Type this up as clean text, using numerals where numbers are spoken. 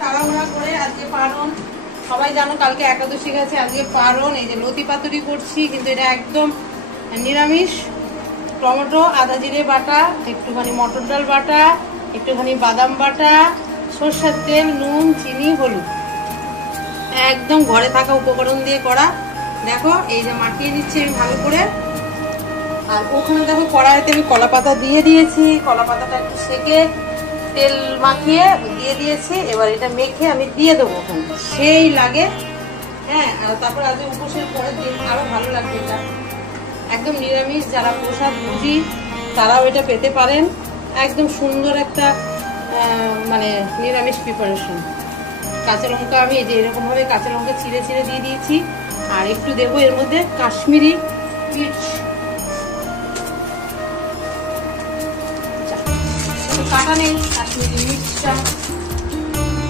তাড়াহুড়া করে আজকে পারণ, সবাই জানো কালকে একাদশী গেছে, আজকে পারণ। এই যে লতি পাতুরি করছি, কিন্তু এটা একদম নিরামিষ। টমেটো, আদা জিরে বাটা, একটুখানি মটর ডাল বাটা, একটুখানি বাদাম বাটা, সরষের তেল, নুন, চিনি, হলুদ, একদম ঘরে থাকা উপকরণ দিয়ে করা। দেখো এই যে মাখিয়ে দিচ্ছি আমি ভালো করে। আর ওখানে দেখো কড়াইতে আমি কলা পাতা দিয়ে দিয়েছি, কলা পাতাটা একটু সেকে তেল মাখিয়ে দিয়ে দিয়েছি। এবার এটা মেখে আমি দিয়ে দেবো ওখানে, সেই লাগে। হ্যাঁ, আর তারপর আজকে উপোসের পরের দিন আরো ভালো লাগবে। এটা একদম নিরামিষ, যারা প্রসাদ বুঝি তারাও এটা পেতে পারেন। একদম সুন্দর একটা মানে নিরামিষ প্রিপারেশন। কাঁচা লঙ্কা আমি এই যে এরকম ভাবে কাঁচা লঙ্কা ছিঁড়ে ছিঁড়ে দিয়ে দিয়েছি। আর একটু দেবো এর মধ্যে কাশ্মীরি মির্চ, কাটা নেই কাশ্মীরি মির্চটা।